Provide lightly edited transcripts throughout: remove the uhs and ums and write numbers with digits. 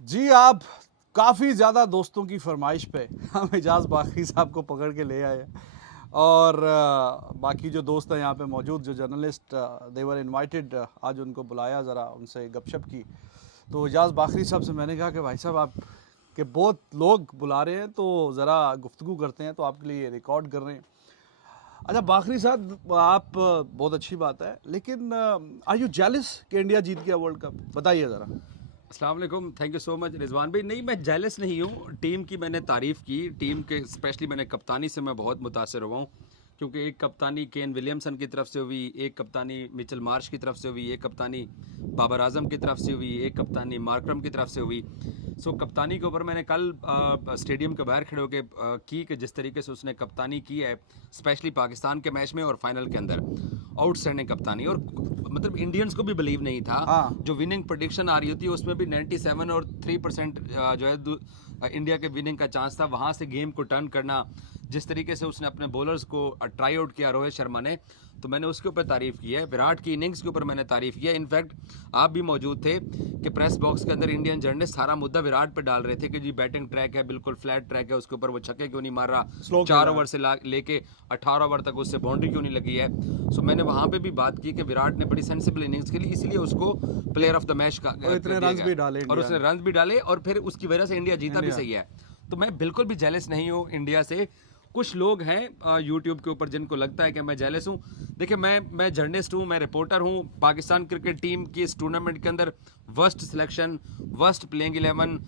जी आप काफ़ी ज़्यादा दोस्तों की फरमाइश पे हम एजाज बाखरी साहब को पकड़ के ले आए हैं। और बाकी जो दोस्त हैं यहाँ पे मौजूद, जो जर्नलिस्ट देवर इनवाइटेड, आज उनको बुलाया, ज़रा उनसे गपशप की। तो एजाज बाखरी साहब से मैंने कहा कि भाई साहब आप के बहुत लोग बुला रहे हैं तो ज़रा गुफ्तगू करते हैं, तो आपके लिए रिकॉर्ड कर रहे हैं। अच्छा बाखरी साहब, आप बहुत अच्छी बात है, लेकिन आर यू जेलस कि इंडिया जीत गया वर्ल्ड कप? बताइए ज़रा। अस्सलाम वालेकुम, thank you so much Rizwan भाई। नहीं, मैं जेलस नहीं हूँ। टीम की मैंने तारीफ़ की, टीम के स्पेशली मैंने कप्तानी से मैं बहुत मुतासर हुआ हूँ, क्योंकि एक कप्तानी केन विलियमसन की तरफ से हुई, एक कप्तानी मिचेल मार्श की तरफ से हुई, एक कप्तानी बाबर आजम की तरफ से हुई, एक कप्तानी मार्करम की तरफ से हुई। सो कप्तानी के ऊपर मैंने कल स्टेडियम के बाहर खड़े होकर की कि जिस तरीके से उसने कप्तानी की है, स्पेशली पाकिस्तान के मैच में और फाइनल के अंदर, आउटस्टैंडिंग कप्तानी। और मतलब इंडियंस को भी बिलीव नहीं था। हाँ। जो विनिंग प्रेडिक्शन आ रही होती है उसमें भी 97 और 3% जो है इंडिया के विनिंग का चांस था। वहां से गेम को टर्न करना, जिस तरीके से उसने अपने बॉलर्स को ट्राई आउट किया रोहित शर्मा ने, तो मैंने उसके ऊपर तारीफ की है। विराट की इनिंग्स के ऊपर मैंने तारीफ किया। इनफैक्ट आप भी मौजूद थे कि प्रेस बॉक्स के अंदर इंडियन जर्नलिस्ट सारा मुद्दा विराट पे डाल रहे थे कि जी बैटिंग ट्रैक है, बिल्कुल फ्लैट ट्रैक है, उसके ऊपर वो छक्के क्यों नहीं मार रहा, Slow 4 खेल रहा ओवर से लेके 18 ओवर तक उससे बाउंड्री क्यों नहीं लगी है। सो मैंने वहां पे भी बात की कि विराट ने बड़ी सेंसिबल इनिंग्स खेली, इसलिए उसको प्लेयर ऑफ द मैच का और इतने रन्स भी डाले और इंडिया उसने ने। रन भी डाले और फिर उसकी वजह से इंडिया जीता भी इंडिया। सही है। तो मैं बिल्कुल भी जेलस नहीं हूँ इंडिया से। कुछ लोग हैं यूट्यूब के ऊपर जिनको लगता है कि मैं जेलस हूँ। देखिए, मैं जर्नलिस्ट हूँ, मैं रिपोर्टर हूँ। पाकिस्तान क्रिकेट टीम की इस टूर्नामेंट के अंदर worst selection, worst playing 11,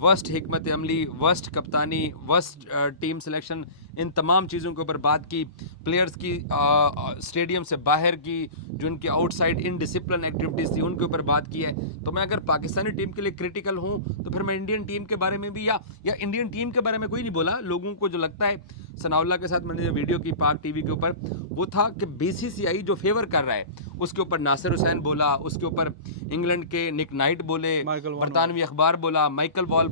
worst हिकमत अमली, वर्स्ट कप्तानी, वर्स्ट टीम सिलेक्शन, इन तमाम चीज़ों के ऊपर बात की। प्लेयर्स की स्टेडियम से बाहर की जो इनकी आउटसाइड इनडिसिप्लिन एक्टिविटीज़ थी उनके ऊपर बात की है। तो मैं अगर पाकिस्तानी टीम के लिए क्रिटिकल हूँ तो फिर मैं इंडियन टीम के बारे में भी, या इंडियन टीम के बारे में कोई नहीं बोला। लोगों को जो लगता है, सनाउल्लाह के साथ मैंने जो वीडियो की पाक टीवी के ऊपर, वो था कि बीसीसीआई जो फेवर कर रहा है उसके ऊपर नासिर हुसैन बोला, उसके ऊपर इंग्लैंड के निक नाइट बोले, बरतानवी अखबार बोला, माइकल वॉन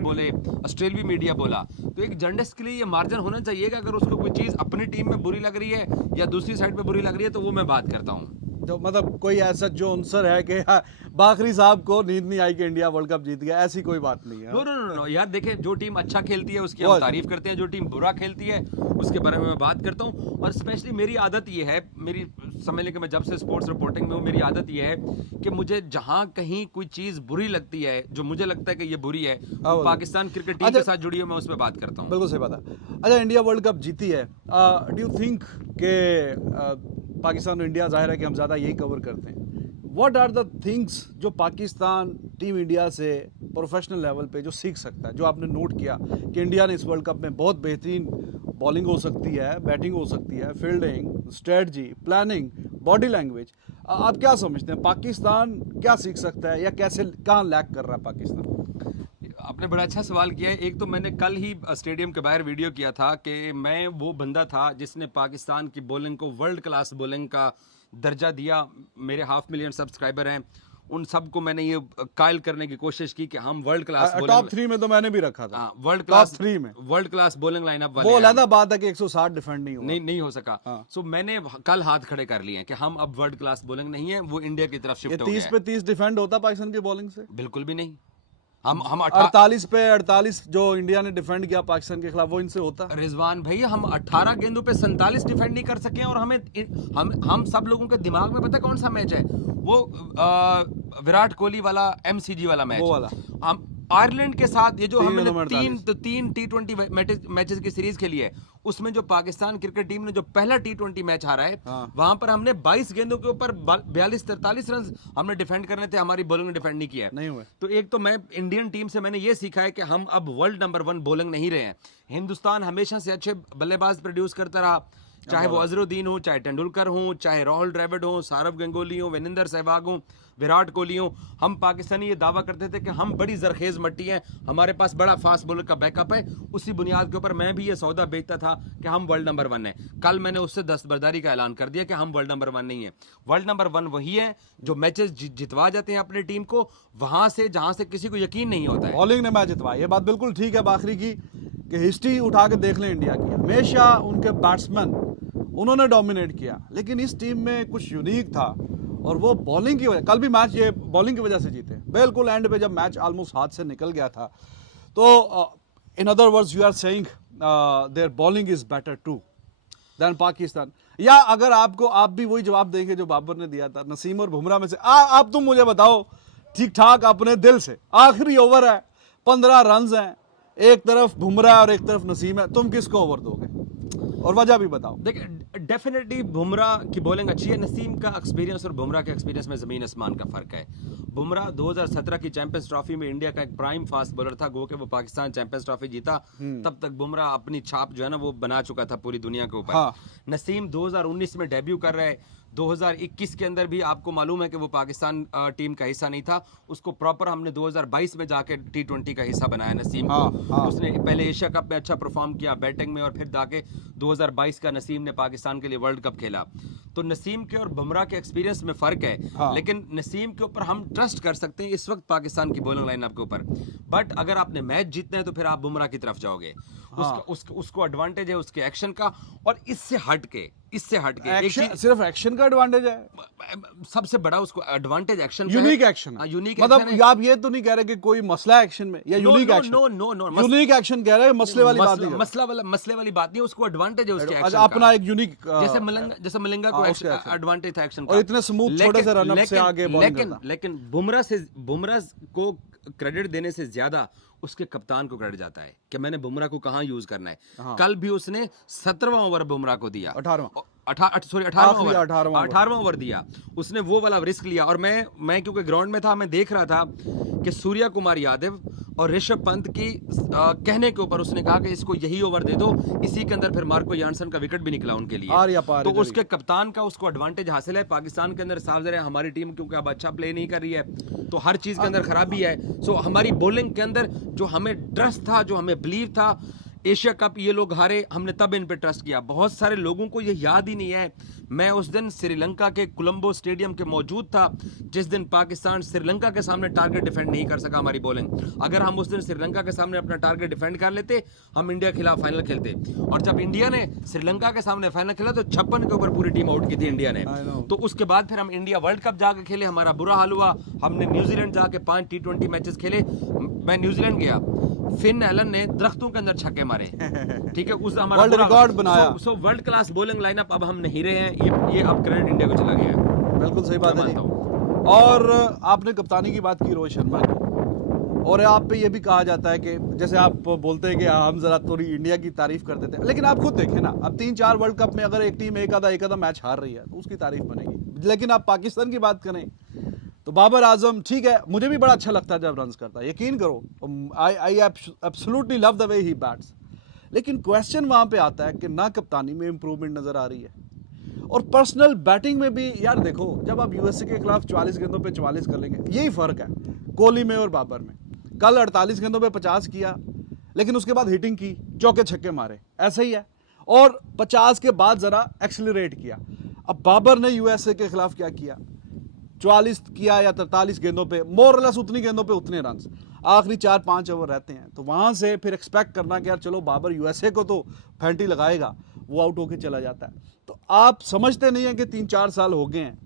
बोले, ऑस्ट्रेलियाई मीडिया बोला। तो एक जर्नलिस्ट के लिए ये मार्जिन होना चाहिए कि अगर उसको कोई चीज़ अपनी टीम में बुरी लग रही है या दूसरी साइड पे बुरी लग रही है तो वो मैं बात करता हूँ। तो मतलब कोई ऐसा जो आंसर है कि हाँ, बाखरी साहब को नींद नहीं आई कि इंडिया वर्ल्ड कप जीत गया, ऐसी कोई बात नहीं है। नो नो नो नो यार, देखें, जो टीम अच्छा खेलती है उसकी हम तारीफ करते हैं, जो टीम बुरा खेलती है उसके बारे में मैं बात करता हूँ। और स्पेशली मेरी आदत ये है, मेरी समझ लें कि मैं जब से स्पोर्ट्स रिपोर्टिंग में हूँ, मेरी आदत ये है कि मुझे जहाँ कहीं कोई चीज़ बुरी लगती है, जो मुझे लगता है कि ये बुरी है, तो पाकिस्तान क्रिकेट टीम के साथ जुड़ी है, मैं उस पर बात करता हूँ। बिल्कुल सही बात है। अच्छा, इंडिया वर्ल्ड कप जीती है, डू यू थिंक के पाकिस्तान और इंडिया, जाहिर है कि हम ज़्यादा यही कवर करते हैं, व्हाट आर द थिंग्स जो पाकिस्तान टीम इंडिया से प्रोफेशनल लेवल पे जो सीख सकता है, जो आपने नोट किया कि इंडिया ने इस वर्ल्ड कप में बहुत बेहतरीन बॉलिंग हो सकती है, बैटिंग हो सकती है, fielding, strategy, planning, body language, आप क्या समझते हैं पाकिस्तान क्या सीख सकता है या कैसे, कहाँ लैक कर रहा है पाकिस्तान? आपने बड़ा अच्छा सवाल किया है। एक तो मैंने कल ही स्टेडियम के बाहर वीडियो किया था कि मैं वो बंदा था जिसने पाकिस्तान की बॉलिंग को वर्ल्ड क्लास बॉलिंग का दर्जा दिया। मेरे 500,000 सब्सक्राइबर हैं, उन सबको मैंने ये कायल करने की कोशिश की कि हम वर्ल्ड क्लास टॉप 3 में तो मैंने भी रखा था। वर्ल्ड टॉप क्लास 3 में वर्ल्ड क्लास बॉलिंग लाइनअप वो वाले हैं। अलग बात है कि 160 डिफेंड नहीं हुआ। नहीं हो सका। सो मैंने कल हाथ खड़े कर लिए हैं कि हम अब वर्ल्ड क्लास बॉलिंग नहीं है, वो इंडिया की तरफ ये शिफ्ट हो गया 30 है। पे 30 डिफेंड होता पाकिस्तान की बॉलिंग से? बिल्कुल भी नहीं। हम 48 पे 48 जो इंडिया ने डिफेंड किया पाकिस्तान के खिलाफ, वो इनसे होता? रिजवान भाई, हम 18 गेंदों पे 47 डिफेंड नहीं कर सके। और हम सब लोगों के दिमाग में पता कौन सा मैच है? वो विराट कोहली वाला MCG वाला मैच। वो वाला हम आयरलैंड के साथ ये जो तीन हमने गेंदों में 3 T20 मैचेस की सीरीज खेली है, उसमें जो पाकिस्तान क्रिकेट टीम ने जो पहला T20 मैच हारा है, वहां पर हमने 22 गेंदों के ऊपर 42-43 रन हमने डिफेंड करने थे, हमारी बॉलिंग ने डिफेंड नहीं किया है। नहीं हुए। तो एक तो मैं इंडियन टीम से मैंने ये सीखा है कि हम अब वर्ल्ड नंबर 1 बॉलिंग नहीं रहे हैं। हिंदुस्तान हमेशा से अच्छे बल्लेबाज प्रोड्यूस करता रहा, चाहे वो अजरुद्दीन हो, चाहे तेंदुलकर हो, चाहे राहुल द्रविड़ हो, सौरव गंगोली हो, विनिंदर सहवाग हो, विराट कोहली हो। हम पाकिस्तानी ये दावा करते थे कि हम बड़ी जरखेज मट्टी है, हमारे पास बड़ा फास्ट बॉलर का बैकअप है। उसी बुनियाद के ऊपर मैं भी ये सौदा बेचता था कि हम वर्ल्ड नंबर 1 है। कल मैंने उससे दस्तबरदारी का ऐलान कर दिया कि हम वर्ल्ड नंबर 1 नहीं है। वर्ल्ड नंबर 1 वही है जो मैचेस जितवा जाते हैं अपनी टीम को, वहां से जहां से किसी को यकीन नहीं होता है। बॉलिंग ने मैच जितवाया, ये बात बिल्कुल ठीक है बाखरी की, कि हिस्ट्री उठा के देख लें इंडिया की, हमेशा उनके बैट्समैन उन्होंने डोमिनेट किया, लेकिन इस टीम में कुछ यूनिक था और वो बॉलिंग की वजह, कल भी मैच ये बॉलिंग की वजह से जीते। बिल्कुल एंड पे जब मैच ऑलमोस्ट हाथ से निकल गया था, तो in other words you are saying their bowling is better to than Pakistan. या अगर आपको, आप भी वही जवाब देंगे जो बाबर ने दिया था, नसीम और बुमराह में से आप तुम मुझे बताओ ठीक ठाक अपने दिल से, आखिरी ओवर है, 15 रन हैं, एक तरफ बुमराह और एक तरफ नसीम है, तुम किसको ओवर दोगे और वजह भी बताओ। देखिए डेफिनेटली बुमराह की बॉलिंग अच्छी है। नसीम का एक्सपीरियंस और बुमराह के एक्सपीरियंस में ज़मीन आसमान का फ़र्क है। बुमराह 2017 की चैंपियंस ट्रॉफी में इंडिया का एक प्राइम फास्ट बॉलर था, गो के वो पाकिस्तान चैंपियंस ट्रॉफी जीता, तब तक बुमराह अपनी छाप जो है ना वो बना चुका था पूरी दुनिया के ऊपर। हाँ। नसीम 2019 में डेब्यू कर रहे हैं, 2021 के अंदर भी आपको मालूम है कि वो पाकिस्तान टीम का हिस्सा नहीं था, उसको प्रॉपर हमने 2022 में जाके T20 का हिस्सा बनाया नसीम हाँ, को। हाँ। उसने पहले एशिया कप में अच्छा परफॉर्म किया बैटिंग में, और फिर जाके 2022 का नसीम ने पाकिस्तान के लिए वर्ल्ड कप खेला। तो नसीम के और बुमराह के एक्सपीरियंस में फ़र्क है, हाँ। लेकिन नसीम के ऊपर हम ट्रस्ट कर सकते हैं इस वक्त पाकिस्तान की बॉलिंग लाइनअप के ऊपर। बट अगर आपने मैच जीतना है तो फिर आप बुमराह की तरफ जाओगे। उसको एडवांटेज है उसके एक्शन का, और इससे हट के एक्शन, सिर्फ एक्शन का एडवांटेज है, सबसे बड़ा उसको एडवांटेज एक्शन यूनिक एक्शन है। यूनिक मतलब आप ये तो नहीं कह रहे कि कोई मसला एक्शन में या unique action, no unique action कह रहे हैं, मसले वाली बात नहीं है। मसले वाली बात नहीं, उसको एडवांटेज है उसके अच्छा, एक्शन अपना एक यूनिक, जैसे मलिंगा को एडवांटेज था एक्शन का, और इतने स्मूथ छोटे से रन अप से आगे बॉलिंग करता। लेकिन बुमराह को क्रेडिट देने से ज्यादा उसके कप्तान को क्रेडिट जाता है कि मैंने बुमराह को कहां यूज करना है। हाँ। कल भी उसने 17वां ओवर बुमराह को दिया, 18वां 18वां ओवर दिया उसने, वो वाला रिस्क लिया। और मैं क्योंकि ग्राउंड में था, मैं देख रहा था कि सूर्या कुमार यादव और ऋषभ पंत की कहने के ऊपर उसने कहा कि इसको यही ओवर दे दो, इसी के अंदर फिर मार्को यानसन का विकेट भी निकला उनके लिए। तो उसके कप्तान का उसको एडवांटेज हासिल है। पाकिस्तान के अंदर साफ ज़ाहिर है हमारी टीम क्योंकि अब अच्छा प्ले नहीं कर रही है, तो हर चीज़ के अंदर खराबी है। सो हमारी बॉलिंग के अंदर जो हमें ट्रस्ट था, जो हमें बिलीव था, एशिया कप ये लोग हारे, हमने तब इन पे ट्रस्ट किया। बहुत सारे लोगों को ये याद ही नहीं है, मैं उस दिन श्रीलंका के कोलंबो स्टेडियम के मौजूद था जिस दिन पाकिस्तान श्रीलंका के सामने टारगेट डिफेंड नहीं कर सका हमारी बॉलिंग। अगर हम उस दिन श्रीलंका के सामने अपना टारगेट डिफेंड कर लेते, हम इंडिया के खिलाफ फाइनल खेलते। और जब इंडिया ने श्रीलंका के सामने फाइनल खेला तो 56 के ऊपर पूरी टीम आउट की थी इंडिया ने। तो उसके बाद फिर हम इंडिया वर्ल्ड कप जाके खेले, हमारा बुरा हाल हुआ। हमने न्यूजीलैंड जाके 5 T20 मैचेस खेले, मैं न्यूजीलैंड गया, फिन एलन ने दरख्तों के अंदर छक्के मारे, ठीक है, उस हमारा वर्ल्ड रिकॉर्ड बनाया। So world class bowling lineup अब हम नहीं रहे हैं, ये अब क्रेडिट इंडिया को चला गया है। बिल्कुल सही बात है जी। और आपने कप्तानी की बात की रोहित शर्मा की, और आप पे ये भी कहा जाता है कि जैसे आप बोलते हैं कि हम जरा थोड़ी इंडिया की तारीफ कर देते हैं, लेकिन आप खुद देखें ना, अब 3-4 वर्ल्ड कप में अगर एक टीम एक आधा मैच हार रही है तो उसकी तारीफ बनेगी। लेकिन आप पाकिस्तान की बात करें तो बाबर आजम, ठीक है, मुझे भी बड़ा अच्छा लगता है जब रन्स करता है, यकीन करो, I absolutely love the way he bats. लेकिन क्वेश्चन वहाँ पे आता है कि ना कप्तानी में इंप्रूवमेंट नज़र आ रही है, और पर्सनल बैटिंग में भी। यार देखो, जब आप यूएसए के खिलाफ 44 गेंदों पे 44 कर लेंगे, यही फ़र्क है कोहली में और बाबर में। कल 48 गेंदों पे 50 किया, लेकिन उसके बाद हिटिंग की, चौके छक्के मारे, ऐसा ही है। और 50 के बाद ज़रा एक्सेलरेट किया। अब बाबर ने यूएसए के खिलाफ क्या किया, 44 किया या 43 गेंदों पे, मोरलेस उतनी गेंदों पे उतने रन, आखिरी 4-5 ओवर रहते हैं। तो वहाँ से फिर एक्सपेक्ट करना कि यार चलो बाबर यूएसए को तो फैंटी लगाएगा, वो आउट होके चला जाता है। तो आप समझते नहीं हैं कि 3-4 साल हो गए हैं,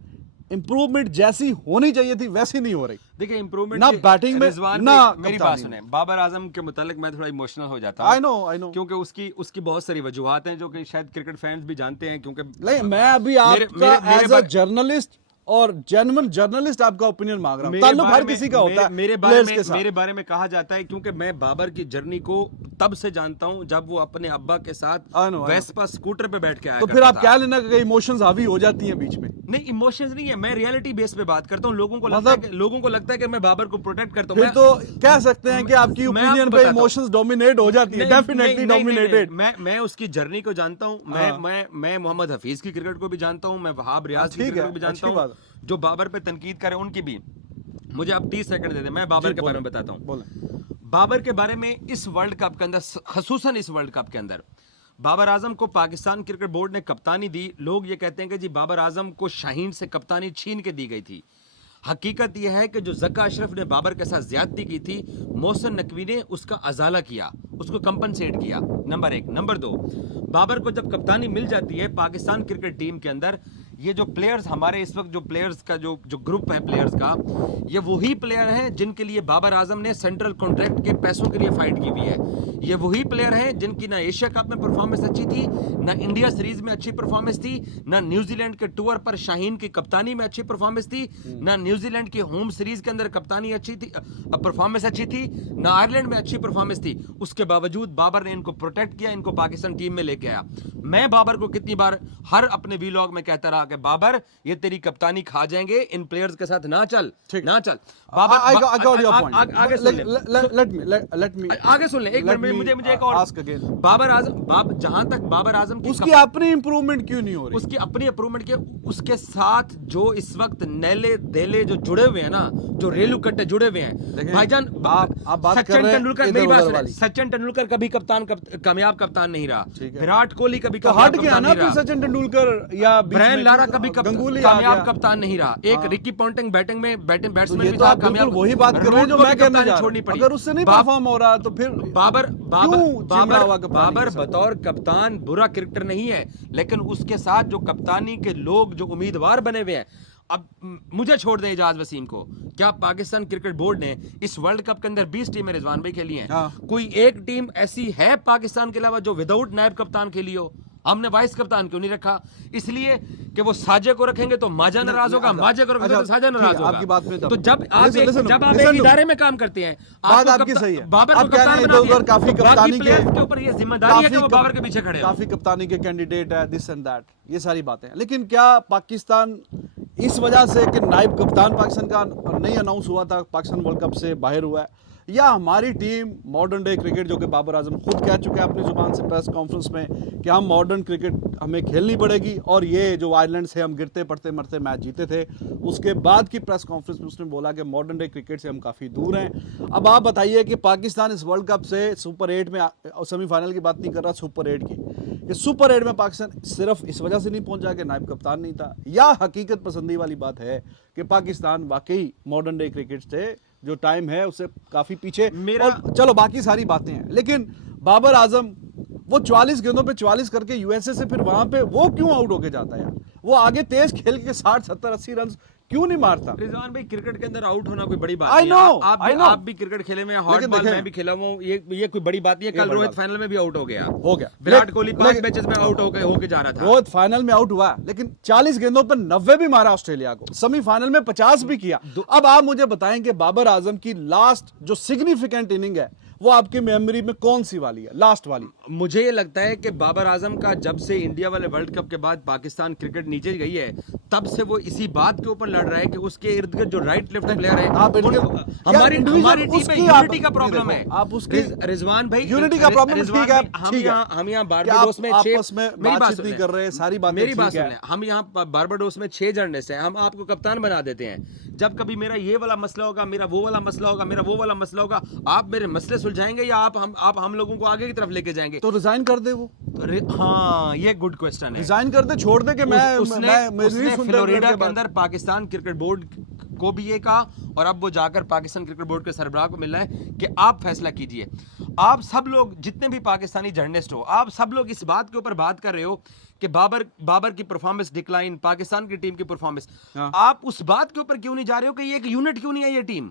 इंप्रूवमेंट जैसी होनी चाहिए थी वैसी नहीं हो रही। देखिए इंप्रूवमेंट ना बैटिंग में, ना मेरी बात सुने, बाबर आजम के मुतालिक मैं थोड़ा इमोशनल हो जाता हूं। आई नो क्योंकि उसकी बहुत सारी वजूहात हैं जो कि शायद क्रिकेट फैंस भी जानते हैं। क्योंकि नहीं, मैं अभी आपका एज अ जर्नलिस्ट और जेन्युइन जर्नलिस्ट आपका ओपिनियन मांग रहा हूं। ताल्लुक हर किसी का होता है मेरे बारे में कहा जाता है, क्योंकि मैं बाबर की जर्नी को तब से जानता हूं जब वो अपने अब्बा के साथ वेस्पा स्कूटर पे बैठ के आया। तो फिर आप क्या लेना कि इमोशंस हावी हो जाती हैं बीच में? नहीं, इमोशंस नहीं है, मैं रियलिटी बेस पे बात करता हूं। लोगों को लगता है कि मैं बाबर को प्रोटेक्ट करता हूं। फिर तो कह सकते हैं कि आपकी ओपिनियन पे इमोशंस डोमिनेट हो जाती है। Definitely dominated. मैं उसकी जर्नी को जानता हूं। मैं मोहम्मद हफीज की क्रिकेट को भी जानता हूं, मैं वहाब रियाज की क्रिकेट को भी जानता हूं। जो बाबर पे तनकीद करे उनकी भी। मुझे अब 30 सेकंड दे दे, मैं बाबर के बारे में बताता हूँ। बाबर के बारे में इस वर्ल्ड कप के अंदर, खसूसन इस वर्ल्ड कप के अंदर, बाबर आजम को पाकिस्तान क्रिकेट बोर्ड ने कप्तानी दी। लोग ये कहते हैं कि जी बाबर आजम को शाहीन से कप्तानी छीन के दी गई थी। हकीकत यह है कि जो जक्का अशरफ ने बाबर के साथ ज्यादती की थी, मोहसिन नकवी ने उसका अजाला किया, उसको कंपनसेट किया, नंबर 1। नंबर 2, बाबर को जब कप्तानी मिल जाती है पाकिस्तान क्रिकेट टीम के अंदर, ये जो प्लेयर्स हमारे इस वक्त जो प्लेयर्स का जो ग्रुप है प्लेयर्स का, ये वही प्लेयर हैं जिनके लिए बाबर आजम ने सेंट्रल कॉन्ट्रैक्ट के पैसों के लिए फाइट की हुई है। ये वही प्लेयर हैं जिनकी ना एशिया कप में परफॉर्मेंस अच्छी थी, ना इंडिया सीरीज में अच्छी परफॉर्मेंस थी, ना न्यूजीलैंड के टूर पर शाहीन की कप्तानी में अच्छी परफॉर्मेंस थी, ना न्यूजीलैंड की होम सीरीज के अंदर कप्तानी अच्छी थी, परफॉर्मेंस अच्छी थी, ना आयरलैंड में अच्छी परफॉर्मेंस थी। उसके बावजूद बाबर ने इनको प्रोटेक्ट किया, इनको पाकिस्तान टीम में लेके आया। मैं बाबर को कितनी बार हर अपने वीलॉग में कहता रहा कि बाबर ये तेरी कप्तानी खा जाएंगे, इन प्लेयर्स के साथ ना चल, ना चल। Babar I got your point. आगे सुन ले, let me आगे सुन ले, एक मिनट, मुझे एक और ask again. बाबर आजम, जहां तक बाबर आजम की उसकी अपनी इंप्रूवमेंट क्यों नहीं हो रही? उसकी अपनी अप्रूवमेंट के उसके साथ जो इस वक्त नैले देले जो जुड़े हुए हैं ना, जो रेलू कट्टे जुड़े हुए हैं भाईजान, आप बात कर सचिन रहे हैं तेंदुलकर, मेरी इधर बात उधर सुनिए, वाली। सचिन तेंदुलकर कभी कामयाब कप्तान नहीं रहा, ठीक है। विराट कोहली कभी तो कामयाब हट गया कप्तान ना नहीं फिर रहा, सचिन तेंदुलकर या बीच ब्रायन में लारा तो कभी गंगुली आ कामयाब गया। कप्तान नहीं रहा, एक रिकी पॉन्टिंग बैटिंग में बैट्समैन ये भी तो था आप बिल्कुल कामयाब, वही बात कर रहे हैं जो रूट को मैं भी कहने कप्तानी जा छोड़नी रहा पड़ी। हूं। अगर उससे नहीं परफॉर्म हो रहा तो फिर बाबर चिमड़ा हुआ कप्तानी बाबर के साथ? बतौर कप्तान बुरा क्रिकेटर नहीं है, लेकिन उसके साथ जो कप्तानी के लोग जो उम्मीदवार बने हुए हैं, अब मुझे छोड़ दें इजाज वसीम को, क्या पाकिस्तान क्रिकेट बोर्ड ने इस वर्ल्ड कप के अंदर 20 टीमें रिजवान भाई खेली हैं, हाँ। कोई एक टीम ऐसी है पाकिस्तान के अलावा जो विदाउट नायब कप्तान खेली हो? हमने वाइस कप्तान क्यों नहीं रखा? इसलिए कि वो साजे को रखेंगे तो माजा नाराज होगा, माजे को रखेंगे तो साजा नाराज होगा। आपकी बात में तो जब आप एक इदारे में काम करते हैं, बात आपको आपकी सही है। बाबर को आप कह रहे कप्तान हैं बना इधर उधर दिया, काफी बाकी कप्तानी प्लेयर्स के के ऊपर ये जिम्मेदारी है कि वो बाबर के पीछे खड़े हो। काफी कप्तानी के कैंडिडेट है, दिस एंड दैट, ये सारी बातें हैं। लेकिन क्या पाकिस्तान इस वजह से कि नायब कप्तान पाकिस्तान का नहीं अनाउंस हुआ था, पाकिस्तान वर्ल्ड कप से बाहर हुआ है, या हमारी टीम मॉडर्न डे क्रिकेट, जो कि बाबर आजम खुद कह चुके हैं अपनी जुबान से प्रेस कॉन्फ्रेंस में कि हम मॉडर्न क्रिकेट हमें खेलनी पड़ेगी, और ये जो आयरलैंड से हम गिरते पड़ते मरते मैच जीते थे, उसके बाद की प्रेस कॉन्फ्रेंस में उसने बोला कि मॉडर्न डे क्रिकेट से हम काफ़ी दूर हैं। अब आप बताइए कि पाकिस्तान इस वर्ल्ड कप से सुपर 8 में, सेमीफाइनल की बात नहीं कर रहा, सुपर 8 की, कि सुपर 8 में पाकिस्तान सिर्फ इस वजह से नहीं पहुंचा कि नायब कप्तान नहीं था, या हकीकत पसंदी वाली बात है कि पाकिस्तान वाकई मॉडर्न डे क्रिकेट से जो टाइम है उससे काफी पीछे। और चलो बाकी सारी बातें हैं, लेकिन बाबर आजम वो 44 गेंदों पे 44 करके यूएसए से फिर वहां पे वो क्यों आउट होके जाता है यार? वो आगे तेज खेल के 60 70 80 रन क्यों नहीं मारता? रिजवान भाई, क्रिकेट के अंदर आउट होना कोई बड़ी बात I नहीं know, है। I know। आप भी क्रिकेट खेले में, हॉट बॉल मैं भी खेला हूँ, ये कोई बड़ी बात नहीं है। कल रोहित फाइनल में भी आउट हो गया। विराट कोहली 5 मैचेस में आउट होके जा रहा था। रोहित फाइनल में आउट हुआ, लेकिन 40 गेंदों पर 90 भी मारा ऑस्ट्रेलिया को, सेमीफाइनल में 50 भी किया। अब आप मुझे बताएं कि बाबर आजम की लास्ट जो सिग्निफिकेंट इनिंग है वो आपकी मेमोरी में कौन सी वाली है, लास्ट वाली? मुझे ये लगता है कि बाबर आजम का जब से इंडिया वाले वर्ल्ड कप के बाद पाकिस्तान क्रिकेट नीचे गई है, तब से वो इसी बात के ऊपर लड़ रहा है कि उसके इर्द गिर्द जो राइट लेफ्ट प्लेयर है, हमारी टीम में यूनिटी का प्रॉब्लम है। आप उसकी रिजवान भाई, यूनिटी का प्रॉब्लम ठीक है, हम यहाँ बारबाडोस में आपस में बातचीत नहीं कर रहे, सारी बातें मेरी बात ठीक है। सुन, हम यहाँ बारबाडोस में 6 जर्नलिस्ट हैं, हम आपको कप्तान बना देते हैं। जब कभी मेरा ये वाला मसला होगा, मेरा वो वाला मसला होगा, मेरा वो वाला मसला होगा, आप मेरे मसले सुलझाएंगे या आप हम लोगों को आगे की तरफ लेके जाएंगे? तो रिजाइन कर दे वो। हाँ, ये गुड क्वेश्चन है। रिजाइन कर दे, छोड़ दे कि मैं उसने फ्लोरिडा के अंदर पाकिस्तान क्रिकेट बोर्ड को भी ये कहा, और अब वो जाकर पाकिस्तान क्रिकेट बोर्ड के सरबराह को मिल रहा है कि आप फैसला कीजिए। आप सब लोग जितने भी पाकिस्तानी जर्नलिस्ट हो, आप सब लोग इस बात के ऊपर बात कर रहे हो कि बाबर की परफॉर्मेंस डिक्लाइन, पाकिस्तान की टीम की परफॉर्मेंस, आप उस बात के ऊपर क्यों नहीं जा रहे हो कि ये एक यूनिट क्यों नहीं है ये टीम?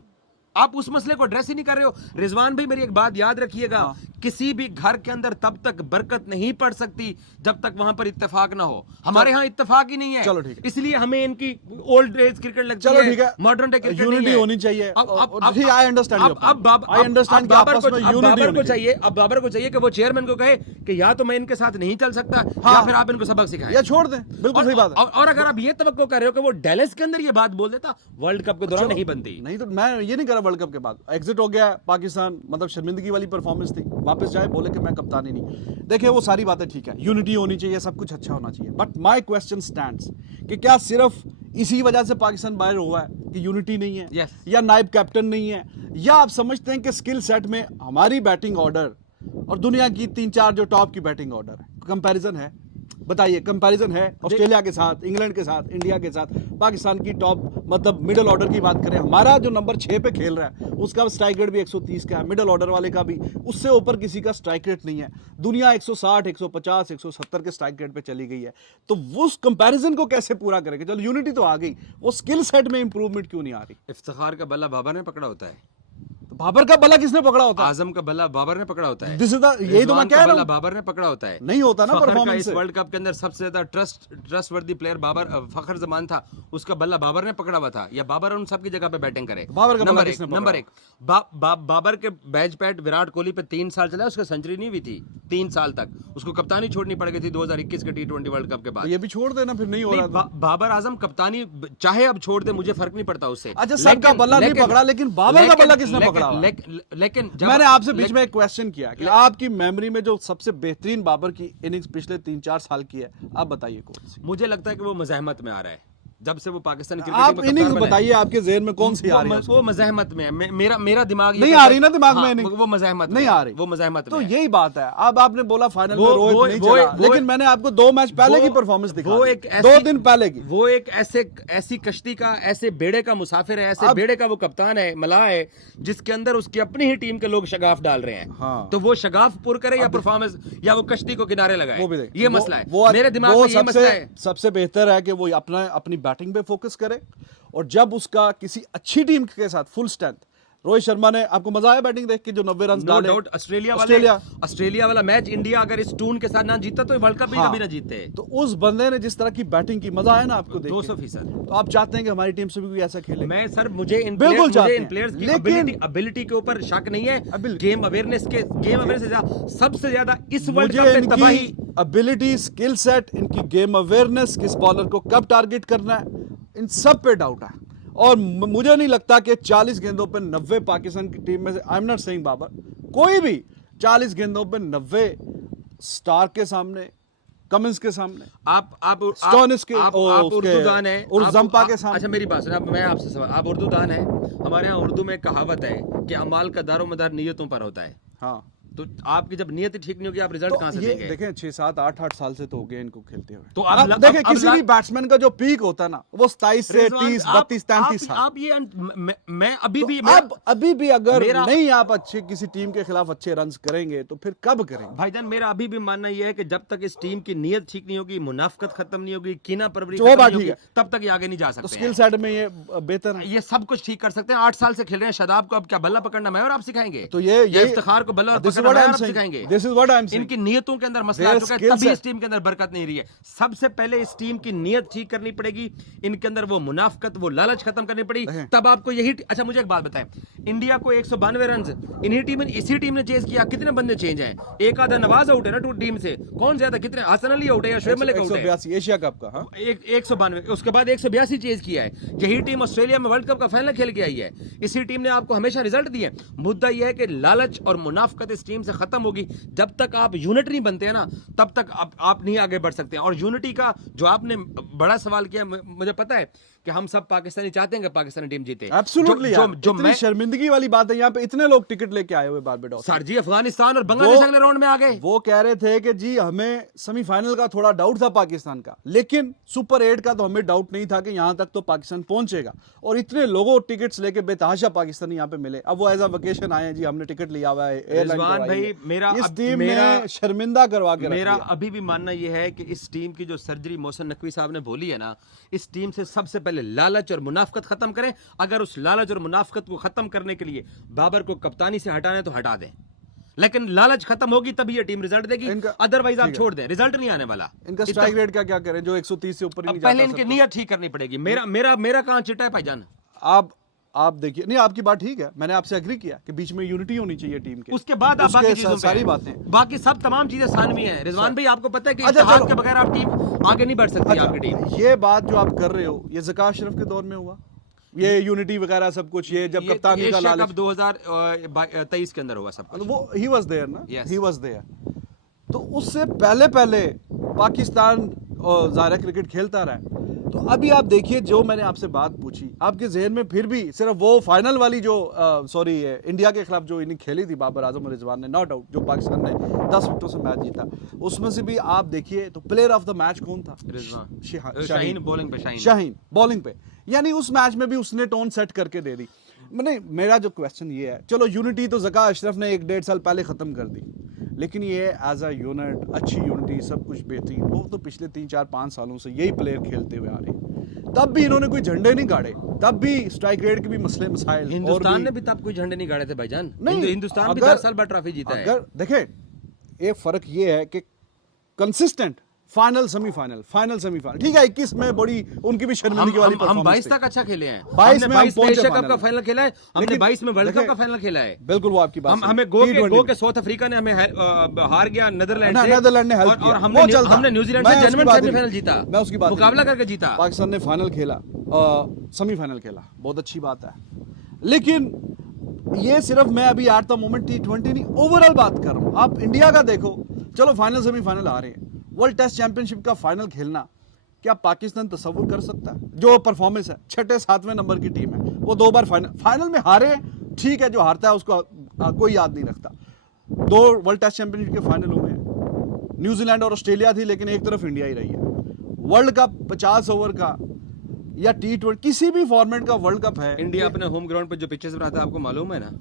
आप उस मसले को एड्रेस ही नहीं कर रहे हो। रिजवान भाई, मेरी एक बात याद रखिएगा, किसी भी घर के अंदर तब तक बरकत नहीं पड़ सकती जब तक वहां पर इत्तेफाक ना हो। हमारे यहाँ इत्तेफाक ही नहीं है। चलो ठीक है, इसलिए हमें इनकी ओल्ड एज क्रिकेट लगती है। चलो ठीक है, मॉडर्न डे क्रिकेट यूनिटी होनी चाहिए। आई अंडरस्टैंड, अब बाबर को चाहिए कि वो चेयरमैन को कहे कि या तो मैं इनके साथ नहीं चल सकता, या फिर आप इनको सबक सिखाएं, या छोड़ दें। बिल्कुल सही बात है। और अगर आप ये तवक्को कर रहे हो कि वो डैलस के अंदर ये बात बोल देता, वर्ल्ड कप के दौरान नहीं बनती। नहीं तो मैं ये नहीं कर रहा, वर्ल्ड कप के बाद एग्जिट हो गया पाकिस्तान, मतलब शर्मिंदगी वाली परफॉर्मेंस थी, वापस जाए बोले कि मैं कप्तान ही नहीं। देखिए वो सारी बातें ठीक है, यूनिटी होनी चाहिए, सब कुछ अच्छा होना चाहिए, बट माय क्वेश्चन स्टैंड्स कि क्या सिर्फ इसी वजह से पाकिस्तान बाहर हुआ है कि यूनिटी नहीं है? yes. या नायब कैप्टन नहीं है, या आप समझते हैं कि स्किल सेट में हमारी बैटिंग ऑर्डर और दुनिया की 3-4 जो टॉप की बैटिंग ऑर्डर है, कंपैरिजन है? बताइए, कंपैरिजन है ऑस्ट्रेलिया के साथ, इंग्लैंड के साथ, इंडिया के साथ, पाकिस्तान की टॉप मतलब मिडिल ऑर्डर की बात करें, हमारा जो नंबर 6 पे खेल रहा है उसका स्ट्राइक रेट भी 130 का है, मिडिल ऑर्डर वाले का भी, उससे ऊपर किसी का स्ट्राइक रेट नहीं है। दुनिया 160, 150, 170 के स्ट्राइक रेट पे चली गई है। तो वो उस कंपैरिजन को कैसे पूरा करेंगे? चलो यूनिटी तो आ गई, वो स्किल सेट में इंप्रूवमेंट क्यों नहीं आ रही? इफ्तिखार का बल्ला बाबर ने पकड़ा होता है, तो बाबर का बल्ला किसने पकड़ा होता है? आजम का बल्ला बाबर ने पकड़ा होता है, This is the- यही तो मैं रिजवान कह का रहा बल्ला हूं, बाबर ने पकड़ा होता है। नहीं होता ना फखर का परफॉर्मेंस इस से। वर्ल्ड कप के अंदर सबसे ज्यादा ट्रस्टवर्दी प्लेयर बाबर फखर जमान था, उसका बल्ला बाबर ने पकड़ा हुआ था, या बाबर उन सबकी जगह पे बैटिंग करे। बाबर का बल्ला नंबर एक, किसने पकड़ा? नंबर एक, बाबर के बैच पैट विराट कोहली पे 3 साल चला, उसका सेंचुरी नहीं हुई थी 3 साल तक, उसको कप्तानी छोड़नी पड़ गई थी 2021 के T20 वर्ल्ड कप के बाद। ये भी छोड़ देना फिर नहीं हो रहा था। बाबर आजम कप्तानी चाहे अब छोड़ दे, मुझे फर्क नहीं पड़ता उससे। अच्छा, सबका बल्ला नहीं पकड़ा, लेकिन बाबर का बल्ला किसने पकड़ा हुआ? लेकिन मैंने आपसे बीच में एक क्वेश्चन किया कि आपकी मेमोरी में जो सबसे बेहतरीन बाबर की इनिंग्स पिछले 3-4 साल की है, आप बताइए कौन सी? मुझे लगता है कि वो मज़ाहमत में आ रहा है जब से वो पाकिस्तान क्रिकेट आप टीम का इनिंग्स कप्तान बना है। बताइए, आपके जेहन में कौन सी आ रही है? वो मज़ाहमत में है। मेरा दिमाग ये नहीं कहता आ है- रही ना दिमाग में हाँ, इनिंग्स? वो मज़ाहमत नहीं में आ है, रही, वो मज़ाहमत तो में है। यही बात है। अब आपने बोला फाइनल में वो- रोहित वो- नहीं वो- चला, वो- लेकिन मैंने आपको 2 मैच पहले की परफॉर्मेंस दिखा वो दी, एक 2 दिन पहले की। वो एक ऐसी कश्ती का, ऐसे बेड़े का मुसाफिर है, ऐसे बेड़े का वो कप्तान है, मलाह है, जिसके अंदर उसकी अपनी ही टीम के लोग शगाफ डाल रहे हैं। हाँ। तो वो शगाफ पुर करे या परफॉर्मेंस, या वो कश्ती को किनारे लगाए, वो भी देख, ये वो- मसला है। वो- मेरे दिमाग वो में ये मसला है। सबसे बेहतर है कि वो अपनी बैटिंग पे फोकस करे, और जब उसका किसी अच्छी टीम के साथ फुल स्ट्रेंथ, रोहित शर्मा ने, आपको मजा आया बैटिंग देख के जो 90 रन नो डाले? डाउट। ऑस्ट्रेलिया वाला मैच इंडिया अगर इस टून के साथ ना जीता तो वर्ल्ड कप भी हाँ। कभी ना जीते। तो उस बंदे ने जिस तरह की बैटिंग की, मजा आया ना आपको देख के? 200%। तो आप चाहते हैं कि हमारी टीम से भी कोई ऐसा खेले? मैं सर, मुझे इन बिल्कुल चाहते हैं, प्लेयर्स की लेकिन- एबिलिटी के ऊपर शक नहीं है। Ability- गेम अवेयरनेस से सबसे ज्यादा इस वर्ल्ड मुझे कप में इनकी तबाही। एबिलिटी, स्किल सेट, इनकी गेम अवेयरनेस, किस बॉलर को कब टारगेट करना है, इन सब पे डाउट है। और मुझे नहीं लगता कि 40 गेंदों पे 90 पाकिस्तान की टीम में से, I am not saying Babar, कोई भी 40 गेंदों पे 90 स्टार के सामने, कमिंस के सामने, आप स्टोनिस के, आप उसके, उर्दू दान है, और जंपा के सामने। अच्छा मेरी बात सुनो, मैं आपसे सवाल, आप उर्दू दान है। हमारे यहाँ उर्दू में एक कहावत है कि अमाल का दारोमदार नियतों पर होता है। हाँ, तो आपकी जब नियत ही ठीक नहीं होगी, आप रिजल्ट कहाँ से तो ये देंगे? देखें 6, 7, 8 साल से तो हो गए इनको खेलते हुए। तो अब देखें किसी भी बैट्समैन का जो पीक होता है ना, वो 27 से रिजवान, 30, आप- 32, 33 साल। आप ये मैं अभी भी अब अभी भी अगर मेरा- नहीं आप अच्छे किसी टीम के खिलाफ अच्छे रन्स करेंगे तो फिर कब करेंगे? भाईजान, मेरा अभी भी मानना यह है कि जब तक इस टीम की नीयत ठीक नहीं होगी, मुनाफकत खत्म नहीं होगी, कीना परवरी वो खत्म बात नहीं ठीक होगी, तब तक ये आगे नहीं जा तो सकते स्किल हैं। सेट में ये बेहतर है। ये सब कुछ ठीक कर सकते हैं। 8 साल से खेल रहे हैं। शादाब को अब क्या बल्ला पकड़ना मैं और आप सिखाएंगे? तो ये इफ्तिखार को बल्ला This is पकड़ना what मैं I'm और आप saying. सिखाएंगे? This is what I'm saying. इनकी नियतों के अंदर मसला आ Their चुका है, skill तभी set. इस टीम के अंदर बरकत नहीं रही है। सबसे पहले इस टीम की नियत ठीक करनी पड़ेगी, इनके अंदर वो मुनाफकत, वो लालच खत्म करनी पड़ी, तब आपको यही। अच्छा मुझे एक बात बताएं, इंडिया को 192 रन इसी टीम ने चेज किया। कितने बंदे चेंज हैं? एक आधा नवाज आउट है ना टीम से, कौन ज्यादा? कितने? हसन अली आउट है या शुएब मलिक आउट है? 182 एशिया कप का। हाँ, 192, उसके बाद 182 चेज किया है। यही टीम ऑस्ट्रेलिया में वर्ल्ड कप का फाइनल खेल के आई है। इसी टीम ने आपको हमेशा रिजल्ट दिए। मुद्दा यह है कि लालच और मुनाफकत इस टीम से खत्म होगी। जब तक आप यूनिट नहीं बनते हैं ना, तब तक आप नहीं आगे बढ़ सकते हैं। और यूनिटी का जो आपने बड़ा सवाल किया, मुझे पता है कि हम सब पाकिस्तानी चाहते हैं कि पाकिस्तानी टीम जीते। एब्सोल्युटली जो यार, इतनी मैं शर्मिंदगी वाली बात है। यहाँ पे इतने लोग टिकट लेके आए हुए बारबेडोस। सर जी, अफगानिस्तान और बांग्लादेश अगले राउंड में आ गए। वो कह रहे थे कि जी हमें सेमीफाइनल का थोड़ा डाउट था पाकिस्तान का, लेकिन सुपर 8 का तो हमें डाउट नहीं था कि यहाँ तक तो पाकिस्तान पहुंचेगा। और इतने लोगों टिकट्स लेके बेतहाशा पाकिस्तानी यहाँ पे मिले। अब वो एज अ वेकेशन आए हैं जी, हमने टिकट लिया हुआ है, एयरलाइन रिजवान करवाई भाई, है। मेरा इस अब- टीम मेरा- ने शर्मिंदा करवा के रख मेरा दिया। अभी भी मानना यह है कि इस टीम की जो सर्जरी मोहसिन नकवी साहब ने बोली है ना, इस टीम से सबसे पहले लालच और मुनाफकत खत्म करें। अगर उस लालच और मुनाफकत को खत्म करने के लिए बाबर को कप्तानी से हटाना है तो हटा दें, लेकिन लालच खत्म होगी तभी ये टीम रिजल्ट देगी। अदरवाइज आप छोड़ दें, रिजल्ट नहीं आने वाला। इनका स्ट्राइक रेट का क्या करें जो 130 से ऊपर ही अब नहीं पहले जाता? इनकी नियत ठीक करनी पड़ेगी। मेरा कहां चिट्टा है भाईजान? आप देखिए, नहीं आपकी बात ठीक है, मैंने आपसे एग्री किया कि बीच में यूनिटी होनी चाहिए टीम के। उसके बाद आप बाकी चीजों पे सारी हैं। बातें, बाकी सब तमाम चीजें सानवी हैं। रिजवान भाई, आपको पता है कि अच्छा, इत्तेहाद चलो। के बगैर आप टीम आगे नहीं बढ़ सकती। आपकी टीम ये बात जो आप कर रहे हो, ये ज़कात शरीफ के दौर में हुआ, ये यूनिटी वगैरह सब कुछ, ये जब कप्तानी का लालच 2023 के अंदर हुआ सब कुछ। वो ही वाज देयर ना, Yes. He was there. तो उससे पहले पाकिस्तान ज़ाहिर क्रिकेट खेलता रहा है, तो अभी आप देखिए, जो मैंने आपसे बात पूछी, आपके जहन में फिर भी सिर्फ वो फाइनल वाली जो इंडिया के खिलाफ जो इनिंग खेली थी बाबर आजम और रिजवान ने, नॉट आउट, जो पाकिस्तान ने 10 विकेटों से मैच जीता, उसमें से भी आप देखिए तो प्लेयर ऑफ द मैच कौन था? रिजवान। शाहीन बॉलिंग पे, शाहीन बॉलिंग पे। यानी उस मैच में भी उसने टोन सेट करके दे दी। मैंने, मेरा जो क्वेश्चन ये है, चलो यूनिटी तो ज़का अशरफ ने 1-1.5 साल पहले ख़त्म कर दी, लेकिन ये एज अ यूनिट अच्छी यूनिटी, सब कुछ बेहतरीन, वो तो पिछले 3-4-5 सालों से यही प्लेयर खेलते हुए आ रहे हैं। तब भी इन्होंने कोई झंडे नहीं गाड़े, तब भी स्ट्राइक रेट के भी मसले मसाइल, हिंदुस्तान ने भी तब कोई झंडे नहीं गाड़े थे भाईजान। नहीं, हिंदुस्तान भी 10 साल बाद ट्रॉफी जीता है। अगर देखें, एक फ़र्क ये है कि consistent final semifinal, final semifinal, ठीक है, 21 में बड़ी उनकी भी शर्मिंदगी वाली हम परफॉर्मेंस 22 थी। तक अच्छा खेले हैं। 22 में हम एशिया पहुंचे कप फाइनल का में। फाइनल खेला है हमने, लेकिन 22 में वर्ल्ड कप देखें, का फाइनल खेला है। बिल्कुल, वो आपकी बात हम सही। हमें गो के साउथ अफ्रीका ने हमें हार गया नेदरलैंड से, नेदरलैंड ने हेल्प किया, और वो चलता। हमने न्यूजीलैंड मैं से उसकी जेन्युइन बात सेमीफाइनल नहीं- जीता, मैं उसकी बात मुकाबला नहीं- करके जीता। पाकिस्तान ने फाइनल खेला, सेमीफाइनल खेला, बहुत अच्छी बात है, लेकिन ये सिर्फ मैं अभी एट द मोमेंट T20 नहीं, ओवरऑल बात कर रहा हूँ। आप इंडिया का देखो, चलो फाइनल सेमीफाइनल आ रहे हैं, वर्ल्ड टेस्ट चैंपियनशिप का फाइनल खेलना क्या पाकिस्तान तस्वुर कर सकता है? जो परफॉर्मेंस है, 6-7वें नंबर की टीम है, वो 2 बार फाइनल में हारे हैं, ठीक है, जो हारता है उसको कोई याद नहीं रखता। 2 वर्ल्ड टेस्ट चैंपियनशिप के फाइनल हुए हैं, न्यूजीलैंड और ऑस्ट्रेलिया थी, लेकिन एक तरफ इंडिया ही रही है। वर्ल्ड कप 50 ओवर का या T20 किसी भी फॉर्मेट का वर्ल्ड कप है, इंडिया अपने होम ग्राउंड पे जो पिचेस बनाता है आपको मालूम है ना?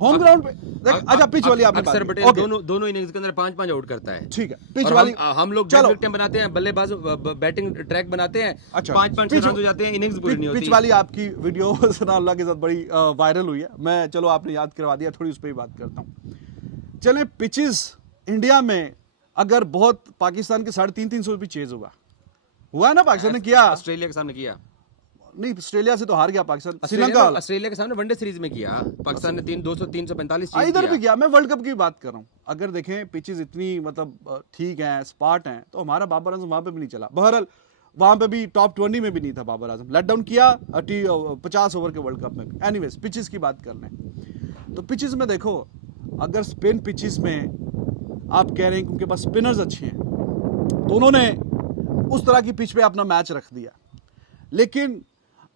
होम ग्राउंड पे अच्छा, पिच वाली आपने अक्सर बात की। पटेल ओके, दोनों इनिंग्स के अंदर 5-5 आउट करता है। ठीक है, पिच और वाली हम लोग चलो, विकेट बनाते हैं, बल्लेबाज बैटिंग ट्रैक बनाते हैं, अच्छा, 5-5 पिच- रन हो जाते हैं, इनिंग्स पूरी नहीं होती। पिच वाली आपकी वीडियो सनाउल्लाह के साथ बड़ी वायरल हुई है, मैं, चलो आपने याद करवा दिया, थोड़ी उस पर ही बात करता हूँ। चले, पिचेस इंडिया में अगर बहुत, पाकिस्तान के 350 भी चेज हुआ है ना, पाकिस्तान ने किया, ऑस्ट्रेलिया के सामने किया, नहीं ऑस्ट्रेलिया से तो हार गया पाकिस्तान, श्रीलंका वाला ऑस्ट्रेलिया के सामने वनडे सीरीज में किया पाकिस्तान ने 345 इधर भी किया। मैं वर्ल्ड कप की बात कर रहा हूँ। अगर देखें पिचेस इतनी मतलब ठीक हैं, स्पार्ट हैं, तो हमारा बाबर आजम वहाँ पे भी नहीं चला। बहरहाल वहाँ पे भी टॉप 20 में भी नहीं था बाबर आजम, लेट डाउन किया 50 ओवर के वर्ल्ड कप में भी। एनीवेज, पिचेस की बात कर लें तो पिचेस में देखो, अगर स्पिन पिचेस में आप कह रहे हैं कि उनके पास स्पिनर्स अच्छे हैं, तो उन्होंने उस तरह की पिच पे अपना मैच रख दिया। लेकिन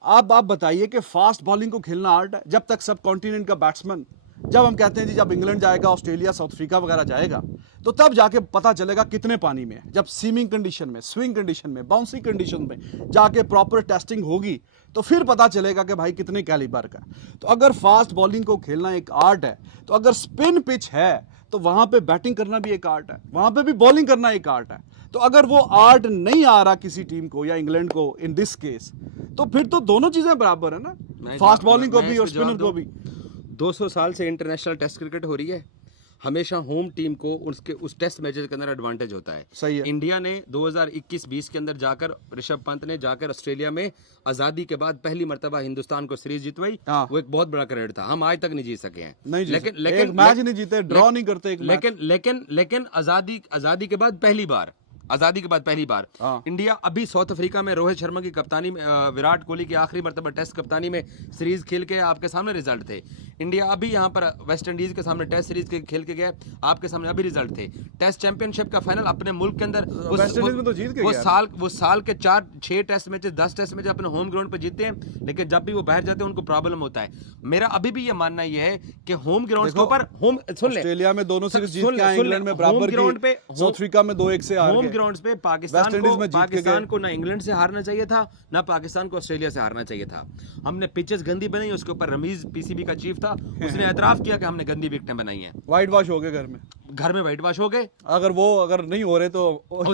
आप बताइए कि फास्ट बॉलिंग को खेलना आर्ट है। जब तक सब कॉन्टिनेंट का बैट्समैन, जब हम कहते हैं जी जब इंग्लैंड जाएगा, ऑस्ट्रेलिया, साउथ अफ्रीका वगैरह जाएगा, तो तब जाके पता चलेगा कितने पानी में है। जब सीमिंग कंडीशन में, स्विंग कंडीशन में, बाउंसी कंडीशन में जाके प्रॉपर टेस्टिंग होगी, तो फिर पता चलेगा कि भाई कितने कैलिबर का। तो अगर फास्ट बॉलिंग को खेलना एक आर्ट है, तो अगर स्पिन पिच है तो वहां पे बैटिंग करना भी एक आर्ट है, वहां पे भी बॉलिंग करना एक आर्ट है। तो अगर वो आर्ट नहीं आ रहा किसी टीम को या इंग्लैंड को इन दिस केस, तो फिर तो दोनों चीजें बराबर है ना, फास्ट बॉलिंग को भी और स्पिनर को भी। 200 साल से इंटरनेशनल टेस्ट क्रिकेट हो रही है, हमेशा होम टीम को उसके उस टेस्ट मैचेस के अंदर एडवांटेज होता है। सही है। इंडिया ने 2021-20 के अंदर जाकर, ऋषभ पंत ने जाकर ऑस्ट्रेलिया में आजादी के बाद पहली मर्तबा हिंदुस्तान को सीरीज जितवाई, हाँ। वो एक बहुत बड़ा क्रेडिट था। हम आज तक नहीं जीत सके हैं, नहीं जीत लेकिन सकते। लेकिन एक मैच नहीं जीते, ड्रॉ नहीं करते एक मैच। लेकिन आजादी के बाद पहली बार, आजादी के बाद पहली बार हाँ। इंडिया अभी साउथ अफ्रीका में रोहित शर्मा की कप्तानी में, विराट कोहली की आखिरी मर्तबा टेस्ट कप्तानी में सीरीज खेल के आपके सामने रिजल्ट थे। इंडिया अभी यहाँ पर वेस्ट इंडीज के सामने टेस्ट सीरीज खेल के गया, आपके सामने अभी रिजल्ट थे। टेस्ट चैंपियनशिप का फाइनल अपने मुल्क के अंदर वेस्ट इंडीज में तो जीत के गया। वो साल के 4-6 टेस्ट मैचेस, 10 टेस्ट मैच अपने होम ग्राउंड पे जीतते हैं, लेकिन जब भी वो बाहर जाते हैं उनको प्रॉब्लम होता है। मेरा अभी भी ये मानना ये है कि होम ग्राउंड के ऊपर, होम सुन ले, ऑस्ट्रेलिया में दोनों सीरीज जीत सुन के ले, आए, सुन ले, इंग्लैंड में बराबर होम ग्राउंड पे, की, साउथ अफ्रीका में 2-1 से हार होम गए। ग्राउंड्स पे वेस्ट इंडीज में जीत के पाकिस्तान गए। को ना इंग्लैंड से हारना चाहिए था, ना पाकिस्तान को ऑस्ट्रेलिया से हारना चाहिए था। हमने पिचेस गंदी बनाई, उसके ऊपर रमीज पीसीबी का चीफ था, उसने एतराफ किया कि हमने गंदी विकेटें बनाई हैं। व्हाइट वॉश हो गए घर में व्हाइट वॉश हो गए। अगर नहीं हो रहे तो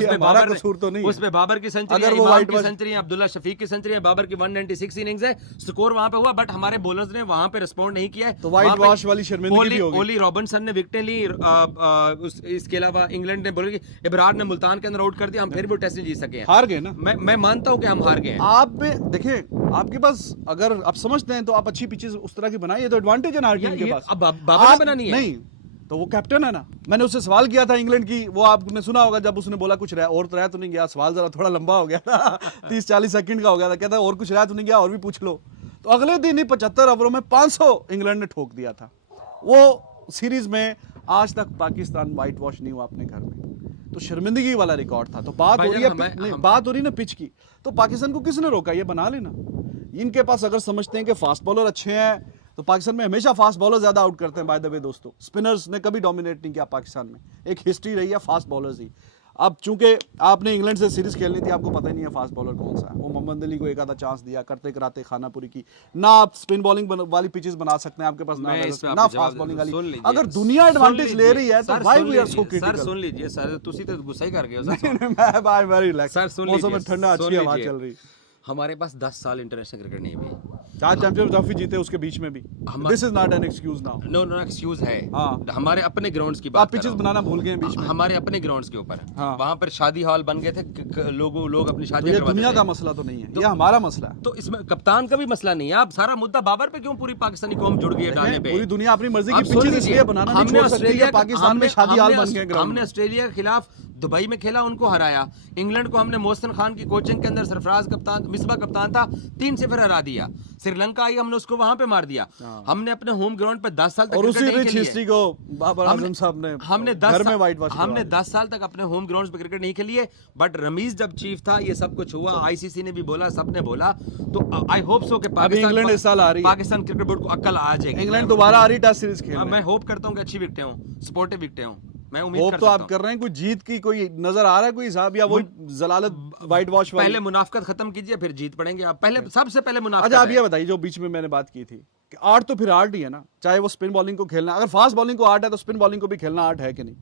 ये हमारा कसूर तो नहीं है। उसमें बाबर की सेंचुरी, अगर वो इमाम white की wash- सेंचुरी, अब्दुल्ला शफीक की सेंचुरी है, बाबर की 196 इनिंग्स है, स्कोर वहां पे हुआ, बट हमारे बॉलर्स ने वहां पे रिस्पॉन्ड नहीं किया है। तो white वहां पे wash वाली शर्मिंदगी भी होगी। ओली रॉबिन्सन ने विकेटें ली, इसके अलावा इंग्लैंड ने बोले कि इब्रार ने मुल्तान के अंदर आउट कर दिया, हम फिर भी टेस्ट नहीं जीत सके हैं। हार गए ना। मैं मानता हूं कि हम हार गए हैं। आप में देखें, आपके पास अगर आप समझते हैं तो आप अच्छी पिचेस उस तरह की बनाइए, तो एडवांटेज है ना हर टीम के पास। अब बाबर ने आप बनानी है। नहीं तो वो कैप्टन है ना। मैंने उससे सवाल किया था इंग्लैंड की, वो आपने सुना होगा, जब उसने बोला कुछ और तो रह तो नहीं गया, सवाल जरा थोड़ा लंबा हो गया था 30-40 सेकंड का हो गया था, कहता और कुछ रह तो नहीं गया, और भी पूछ लो। तो अगले दिन ही 75 ओवरों में 500 इंग्लैंड ने ठोक दिया था। वो सीरीज में आज तक पाकिस्तान व्हाइट वॉश नहीं हुआ अपने घर में। तो शर्मिंदगी वाला रिकॉर्ड था। तो बात हो रही है बात हो रही ना पिच की, तो पाकिस्तान को किसने रोका? ये बना लेना। इनके पास अगर समझते हैं कि फास्ट बॉलर अच्छे हैं, तो पाकिस्तान में हमेशा फास्ट बॉलर ज्यादा आउट करते हैं। बाय द वे दोस्तों, स्पिनर्स ने कभी डोमिनेट नहीं किया पाकिस्तान में, एक हिस्ट्री रही है फास्ट बॉलर्स ही। अब चूंकि आपने इंग्लैंड से सीरीज खेलनी थी, आपको पता ही नहीं है फास्ट बॉलर कौन सा है। वो मोहम्मद अली को एक आधा चांस दिया, करते कराते खाना पूरी की ना। आप स्पिन बॉलिंग वाली पिचेस बना सकते हैं, आपके पास ना फास्ट बॉलिंग वाली। अगर दुनिया एडवांटेज ले रही है तो why we are so critical? Sir सुन लीजिए सर, तुसी तो गुस्सा ही कर गए हो सर। मैं भाई वेरी रिलैक्स, सर सुन मौसम में लीजिए, ठंडा, अच्छी सुन हवा लीजिए। चल रही। हमारे पास 10 साल इंटरनेशनल क्रिकेट नहीं हुई। 4 चैंपियंस ट्रॉफी जीते उसके बीच में भी। This is not an excuse now. No no excuse है। हाँ। हमारे अपने ग्राउंड्स की आप बात कर पिचेस रहा हूं। बनाना भूल गए हैं बीच में। हमारे अपने ग्राउंड्स के ऊपर हाँ। वहां पर शादी हॉल बन गए थे, लोग अपनी तो शादियां ये करवाते दुनिया थे। का मसला तो नहीं है, ये हमारा मसला है। तो इसमें कप्तान का भी मसला नहीं है। आप सारा मुद्दा बाबर पे क्यों पूरी पाकिस्तानी कौम जुड़ गई है डालने पे? पूरी दुनिया अपनी मर्जी आप की सुन पिचेस लीजिए, इसलिए बनाना नहीं हमने छोड़ सकती ऑस्ट्रेलिया कि पाकिस्तान में शादी हाल बन गए ग्राउंड हमने में। ऑस्ट्रेलिया के खिलाफ दुबई में खेला, उनको हराया। इंग्लैंड को हमने मोहसिन खान की कोचिंग के अंदर सरफराज कप्तान, मिसबा कप्तान था, 3-0 हरा दिया। श्रीलंका आई, हमने उसको वहां पे मार दिया। हमने अपने होम ग्राउंड पे 10 साल तक और उसी क्रिकेट नहीं रिच खेली है। हिस्ट्री को बाबर आजम साहब ने हमने घर में वाइट वॉश हमने 10 साल तक अपने होम ग्राउंड्स पे क्रिकेट नहीं खेली है। बट रमीज जब चीफ था, ये सब कुछ हुआ, आईसीसी ने भी बोला, सबने बोला। तो आई होप सो कि इंग्लैंड इस साल आ रही है। पाकिस्तान क्रिकेट बोर्ड को अक्ल आ जाएगी। इंग्लैंड दोबारा आ रही टेस्ट सीरीज खेलने। मैं होप करता हूँ कि अच्छी विकेटें हों, सपोर्टिव विकेटें हों। मैं उम्मीद होप कर तो सकता आप हूं। कर रहे हैं, कोई जीत की कोई नजर आ रहा है कोई हिसाब, या वही जलालत वाइट वॉश वाली? पहले मुनाफकत खत्म कीजिए, फिर जीत पड़ेंगे आप। पहले सबसे पहले मुनाफकत अच्छा आप है। ये बताइए, जो बीच में मैंने बात की थी कि आर्ट तो फिर आर्ट ही है ना, चाहे वो स्पिन बॉलिंग को खेलना, अगर फास्ट बॉलिंग को आर्ट है तो स्पिन बॉलिंग को भी खेलना आर्ट है कि नहीं?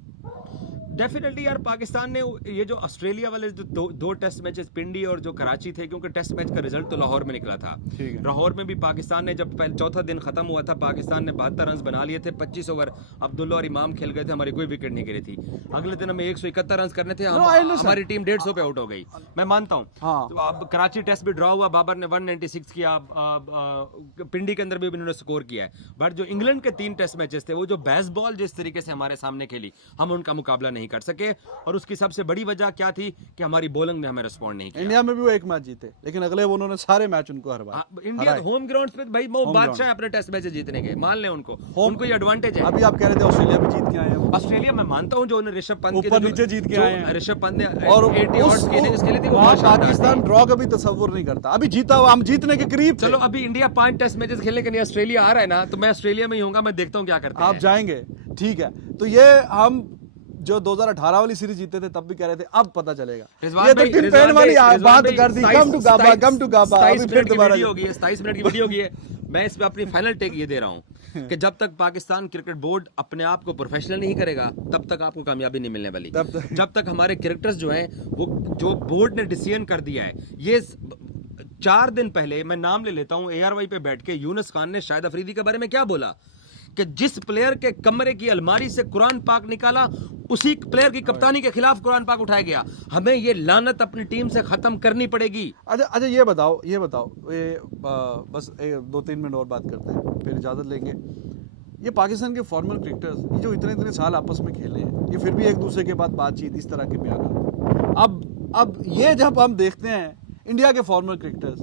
डेफिनेटली यार, पाकिस्तान ने ये जो ऑस्ट्रेलिया वाले जो दो टेस्ट मैचेस, पिंडी और जो कराची थे, क्योंकि टेस्ट मैच का रिजल्ट तो लाहौर में निकला था। ठीक है। लाहौर में भी पाकिस्तान ने जब चौथा दिन खत्म हुआ था, पाकिस्तान ने 72 रन बना लिए थे। 25 ओवर अब्दुल्ला और इमाम खेल गए थे, हमारी कोई विकेट नहीं गिरी थी। अगले दिन हमें 171 रन करने थे, हमारी टीम 150 पे आउट हो गई। मैं मानता हूँ। हाँ। तो अब कराची टेस्ट भी ड्रॉ हुआ, बाबर ने 196 किया, पिंडी के अंदर भी इन्होंने स्कोर किया है। बट जो इंग्लैंड के 3 टेस्ट मैचेस थे, वो जो बेसबॉल जिस तरीके से हमारे सामने खेली, हम उनका मुकाबला नहीं कर सके। और उसकी सबसे बड़ी वजह क्या थी कि हमारी बॉलिंग ने हमें रिस्पॉन्ड नहीं किया। इंडिया में भी वो एक मैच जीते, लेकिन अगले वो उन्होंने सारे मैच उनको हरवाए। इंडिया होम ग्राउंड पे भाई वो बादशाह है अपने टेस्ट मैच जीतने के, मान ले उनको ये एडवांटेज है। अभी आप कह रहे थे ऑस्ट्रेलिया भी जीत के आए हैं वो। ऑस्ट्रेलिया में मानता हूं, जो उन्हें ऋषभ पंत के ऊपर नीचे जीत के आए हैं। ऋषभ पंत ने और 80 ओवर्स की इनिंग्स खेली थी, वो वहाँ बहुत शानदार पाकिस्तान थी। ड्रॉ का भी तस्वुर नहीं करता। अभी जीता हुआ, हम जीतने के करीब थे। चलो अभी इंडिया 5 टेस्ट मैचेस खेलने के लिए ऑस्ट्रेलिया आ रहा है ना, तो मैं ऑस्ट्रेलिया में ही होऊंगा, मैं देखता हूं क्या करते हैं। आप जाएंगे, ठीक है। तो ये हम जो 2018 वाली सीरीज जीते थे तब भी कह रहे थे, अब पता चलेगा। रिजवान ये तो भाई, टिन रिजवान पेन वाली भाई, बात रिजवान कर दी, भाई, come to Gauba, come to गाबा। 27 अभी फिर मिनट की दोबारा वीडियो होगी है, 27 मिनट की वीडियो होगी है। मैं इस पे अपनी फाइनल टेक ये दे रहा हूँ कि जब तक पाकिस्तान क्रिकेट बोर्ड अपने आप को प्रोफेशनल नहीं करेगा, तब तक आपको कामयाबी नहीं मिलने वाली। जब तक हमारे क्रिकेटर्स जो हैं, वो जो बोर्ड ने डिसीजन कर दिया है, ये 4 दिन पहले मैं नाम ले लेता हूँ, ARY पे बैठ के यूनुस खान ने शाहिद अफरीदी के बारे में क्या बोला कि जिस प्लेयर के कमरे की अलमारी से कुरान पाक निकाला, उसी प्लेयर की कप्तानी के खिलाफ कुरान पाक उठाया गया। हमें ये लानत अपनी टीम से खत्म करनी पड़ेगी। अच्छा ये बताओ बस 2-3 मिनट और बात करते हैं, फिर इजाजत लेंगे। ये पाकिस्तान के फॉर्मर क्रिकेटर्स, ये जो इतने साल आपस में खेले हैं, ये फिर भी एक दूसरे के बाद बातचीत, इस तरह के बयान। अब ये जब हम देखते हैं इंडिया के फॉर्मर क्रिकेटर्स,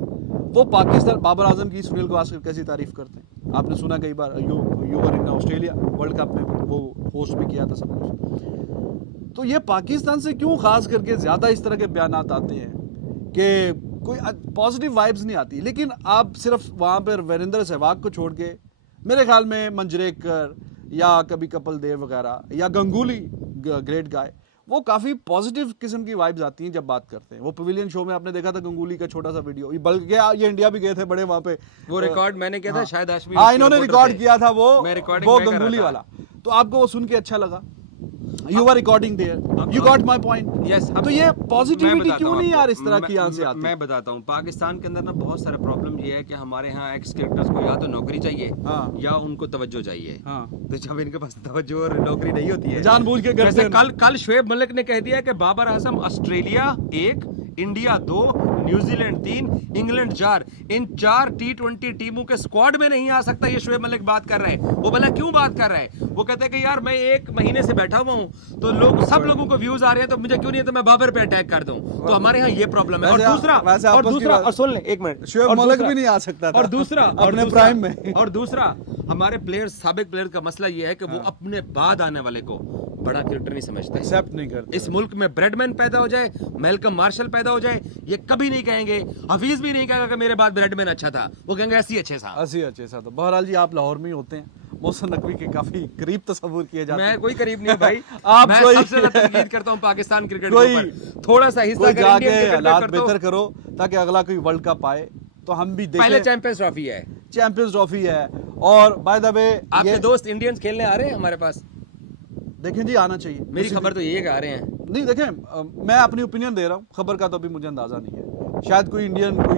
वो पाकिस्तान, बाबर आजम की, सुनील गावस्कर कैसी तारीफ करते हैं। आपने सुना कई बार, you were in Australia World Cup में वो होस्ट भी किया था सब कुछ। तो ये पाकिस्तान से क्यों खास करके ज़्यादा इस तरह के बयान आते हैं कि कोई पॉजिटिव वाइब्स नहीं आती? लेकिन आप सिर्फ वहाँ पर वीरेंद्र सहवाग को छोड़ के, मेरे ख्याल में मंजरेकर या कभी कपिल देव वगैरह या गंगुली, ग्रेट गाय, वो काफ़ी पॉजिटिव किस्म की वाइब्स आती हैं जब बात करते हैं। वो पवेलियन शो में आपने देखा था गंगूली का छोटा सा वीडियो, बल्कि ये इंडिया भी गए थे बड़े वहाँ पे। वो रिकॉर्ड मैंने किया था, शायद हाशमी। हाँ, इन्होंने रिकॉर्ड किया था वो गंगूली वाला। तो आपको वो सुन के अच्छा लगा? You were recording there. You got my point. Yes. तो ये पॉजिटिविटी क्यों नहीं यार इस तरह की यहाँ से आती? मैं बताता हूँ, पाकिस्तान के अंदर ना बहुत सारा प्रॉब्लम ये है कि हमारे यहाँ एक्स क्रिकेटर्स को या तो नौकरी चाहिए, हाँ, या उनको तवज्जो चाहिए। हाँ, तो जब इनके पास तवज्जो और नौकरी नहीं होती है, जानबूझ के करते जैसे हैं। कल शोएब मलिक ने कह दिया कि Babar Azam Australia 1, India 2, New Zealand 3, England 4, इन 4 T20 टीमों के स्क्वाड में नहीं आ सकता। ये शोएब मलिक बात कर रहे हैं। वो भला क्यों बात कर रहे हैं? वो कहते हैं कि यार मैं 1 महीने से बैठा हुआ हूँ, तो सब लोगों को व्यूज आ रहे हैं, तो मुझे क्यों नहीं है तो मैं बाबर पे अटैक कर दूं। तो हमारे यहाँ ये प्रॉब्लम है। और दूसरा और सुन ले, 1 मिनट, शोएब मलिक भी नहीं आ सकता था और दूसरा अपने प्राइम में। और दूसरा हमारे प्लेयर्स, साबिक प्लेयर का मसला ये है कि वो अपने बाद आने वाले को बड़ा क्रिकेटर नहीं समझते, एक्सेप्ट नहीं करते। इस मुल्क में ब्रेडमैन पैदा हो जाए, मेलकम मार्शल पैदा हो जाए, ये कभी नहीं कहेंगे, हफीज भी नहीं कहेगा कि मेरे बाद ब्रेडमैन अच्छा था, वो कहेंगे ऐसी अच्छे था। ऐसी अच्छे सा। तो बहरहाल जी आप लाहौर में ही होते हैं, मोहसिन नकवी के काफी करीब तस्वुर किए जाते मैं हैं। कोई करीब नहीं हूं भाई। आप मैं कोई- सबसे ज्यादा तनकीद करता हूं पाकिस्तान क्रिकेट के कोई- ऊपर, थोड़ा सा हिस्सा कोई अगर जाके इंडियन क्रिकेट हालात कर दो। बेहतर करो ताकि अगला कोई वर्ल्ड कप आए तो हम भी पहले देखें। चैंपियंस ट्रॉफी है, चैंपियंस ट्रॉफी है। और बाय द वे आपके दोस्त इंडियंस खेलने आ रहे हैं हमारे पास? देखें जी आना चाहिए। मेरी खबर तो यही है कि आ रहे हैं। नहीं देखें मैं अपनी ओपिनियन दे रहा हूँ, खबर का तो अभी मुझे अंदाज़ा नहीं है। शायद कोई इंडियन कोई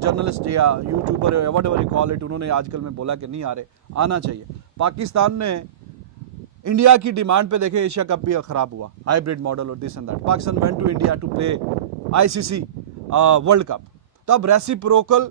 जर्नलिस्ट या यूट्यूबर या what ever you call it, उन्होंने आजकल में बोला कि नहीं आ रहे, आना चाहिए। पाकिस्तान ने इंडिया की डिमांड पे देखे एशिया कप भी ख़राब हुआ, हाइब्रिड मॉडल और this and that. Pakistan went to India to play ICC world cup. तो अब रेसिप्रोकल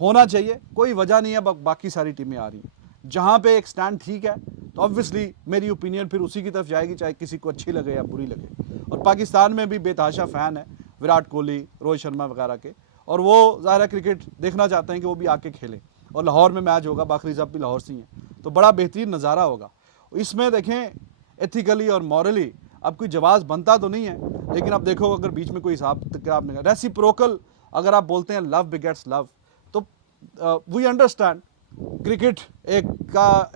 होना चाहिए, कोई वजह नहीं है बाकी सारी टीमें आ रही हैं। जहाँ पे एक स्टैंड ठीक है तो ऑब्वियसली मेरी ओपिनियन फिर उसी की तरफ जाएगी, चाहे किसी को अच्छी लगे या बुरी लगे। और पाकिस्तान में भी बेतहाशा फ़ैन है विराट कोहली, रोहित शर्मा वगैरह के, और वो ज़ाहिर क्रिकेट देखना चाहते हैं कि वो भी आके खेलें। और लाहौर में मैच होगा, बाखरी साहब भी लाहौर से ही हैं, तो बड़ा बेहतरीन नज़ारा होगा। इसमें देखें एथिकली और मॉरली अब कोई जवाब बनता तो नहीं है, लेकिन अब देखो अगर बीच में कोई हिसाब किताब नहीं, रेसिप्रोकल अगर आप बोलते हैं लव बिगेट्स लव, तो वी अंडरस्टैंड क्रिकेट एक का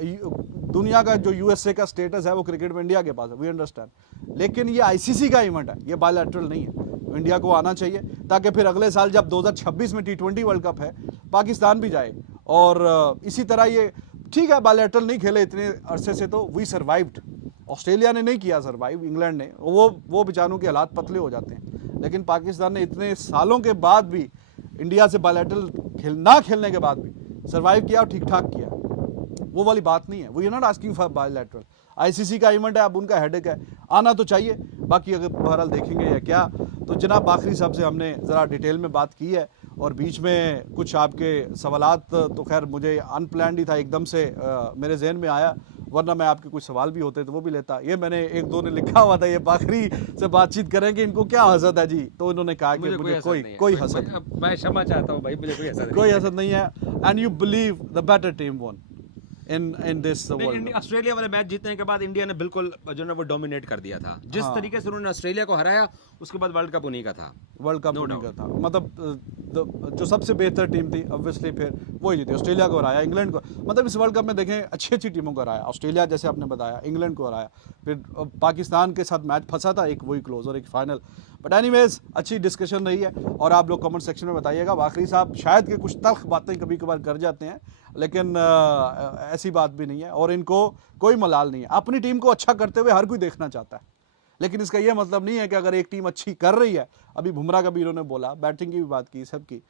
दुनिया का जो यूएसए का स्टेटस है वो क्रिकेट में इंडिया के पास है, वी अंडरस्टैंड। लेकिन ये आईसीसी का इवेंट है, ये बायलैटरल नहीं है। इंडिया को आना चाहिए ताकि फिर अगले साल जब 2026 में T20 वर्ल्ड कप है पाकिस्तान भी जाए। और इसी तरह ये ठीक है बायलैटरल नहीं खेले इतने अरसे से, तो वी सर्वाइव्ड। ऑस्ट्रेलिया ने नहीं किया सर्वाइव, इंग्लैंड ने, वो बेचारों के हालात पतले हो जाते हैं। लेकिन पाकिस्तान ने इतने सालों के बाद भी इंडिया से बायलैटरल ना खेलने के बाद भी सर्वाइव किया और ठीक ठाक किया। वो वाली बात नहीं है, we are not asking for bilateral. ICC का इवेंट है, अब उनका हेडेक है, आना तो चाहिए। बाकी अगर बहरहाल देखेंगे या क्या, तो जनाब बाखरी साहब से हमने ज़रा डिटेल में बात की है, और बीच में कुछ आपके सवालात तो खैर मुझे अनप्लान्ड ही था, एकदम से मेरे जहन में आया, वरना मैं आपके कुछ सवाल भी होते तो वो भी लेता। ये मैंने एक दो ने लिखा हुआ था, ये बाखरी से बातचीत करेंगे, इनको क्या हसद है जी, तो इन्होंने कहा कि मुझे कोई हसद, मैं क्षमा चाहता हूं भाई, मुझे कोई हसद कोई हसद नहीं है। And you believe the better team one in this world. Australia वाले मैच जीतने के बाद इंडिया ने बिल्कुल जो है वो डोमिनेट कर दिया था। जिस तरीके से उन्होंने ऑस्ट्रेलिया को हराया, उसके बाद वर्ल्ड कप उन्हीं का था। वर्ल्ड कप उन्हीं का था, मतलब जो सबसे बेहतर टीम थी ऑब्वियसली फिर वही जीती। ऑस्ट्रेलिया को हराया, इंग्लैंड को, मतलब इस वर्ल्ड कप में देखें अच्छी अच्छी टीमों को हराया। ऑस्ट्रेलिया जैसे आपने बताया, इंग्लैंड को हराया, फिर पाकिस्तान के साथ मैच फंसा था, एक वही क्लोज और एक फाइनल। बट एनीवेज अच्छी डिस्कशन रही है, और आप लोग कमेंट सेक्शन में बताइएगा। आखिरी साहब शायद के कुछ तल्ख बातें कभी कभार कर जाते हैं, लेकिन ऐसी बात भी नहीं है, और इनको कोई मलाल नहीं है। अपनी टीम को अच्छा करते हुए हर कोई देखना चाहता है, लेकिन इसका यह मतलब नहीं है कि अगर एक टीम अच्छी कर रही है, अभी बुमराह का भी इन्होंने बोला, बैटिंग की भी बात की, सब की,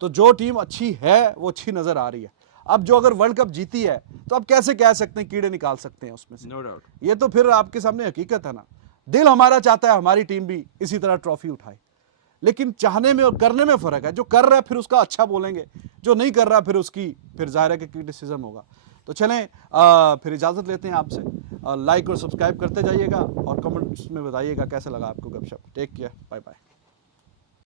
तो जो टीम अच्छी है वो अच्छी नज़र आ रही है। अब जो अगर वर्ल्ड कप जीती है तो आप कैसे कह सकते हैं कीड़े निकाल सकते हैं उसमें से? नो डाउट, ये तो फिर आपके सामने हकीकत है ना। दिल हमारा चाहता है हमारी टीम भी इसी तरह ट्रॉफी उठाए, लेकिन चाहने में और करने में फ़र्क है। जो कर रहा है फिर उसका अच्छा बोलेंगे, जो नहीं कर रहा फिर उसकी फिर ज़ाहिर है कि क्रिटिसिज्म होगा। तो चलें फिर इजाज़त लेते हैं आपसे। लाइक और सब्सक्राइब करते जाइएगा और कमेंट्स में बताइएगा कैसा लगा आपको गपशप। Take care, bye bye.